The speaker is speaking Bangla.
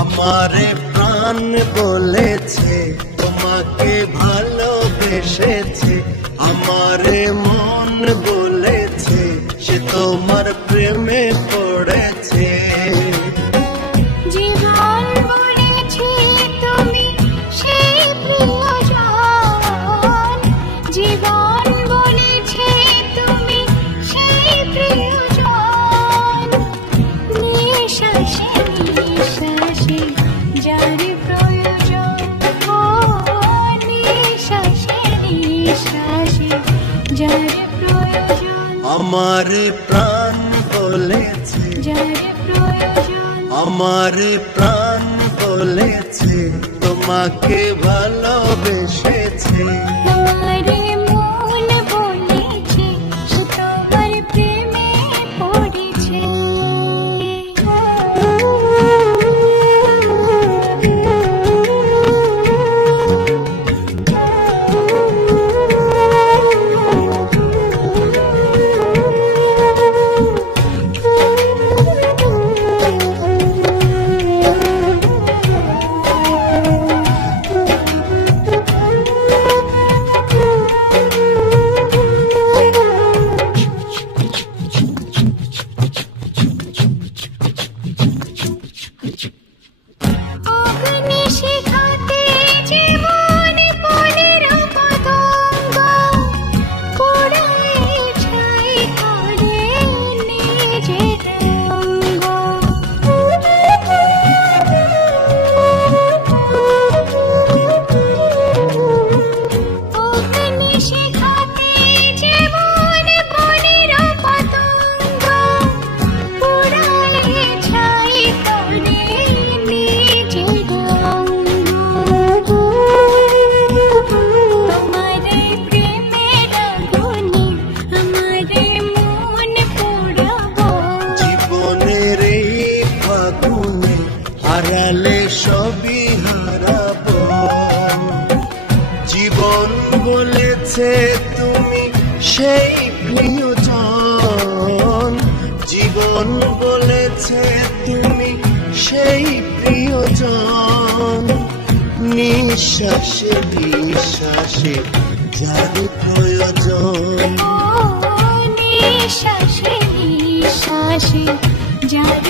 আমারে প্রাণ বলেছে তোমাকে ভালোবেসেছে, আমারে মন বলেছে সে তোমার প্রেমে পড়েছে। জীবন বলেছে তুমি সেই প্রিয়জন, জীবন বলেছে তুমি সেই প্রিয়জন। নিঃশ্বাসে নিঃশ্বাসে যার প্রয়োজন, ও নিঃশ্বাসে নিঃশ্বাসে যার প্রয়োজন। আমার প্রাণ বলেছে, যার প্রয়োজন, আমার প্রাণ বলেছে তোমাকে ভালোবেসেছে। আমারে মন বলেছে সে তোমার প্রেমে পড়েছে। হারালে সবই হারাবো। জীবন বলেছে তুমি সেই প্রিয়জন, জীবন বলেছে তুমি সেই প্রিয়জন। নিঃশ্বাসে নিঃশ্বাসে যার প্রয়োজন, নিঃশ্বাসে নিঃশ্বাসে যার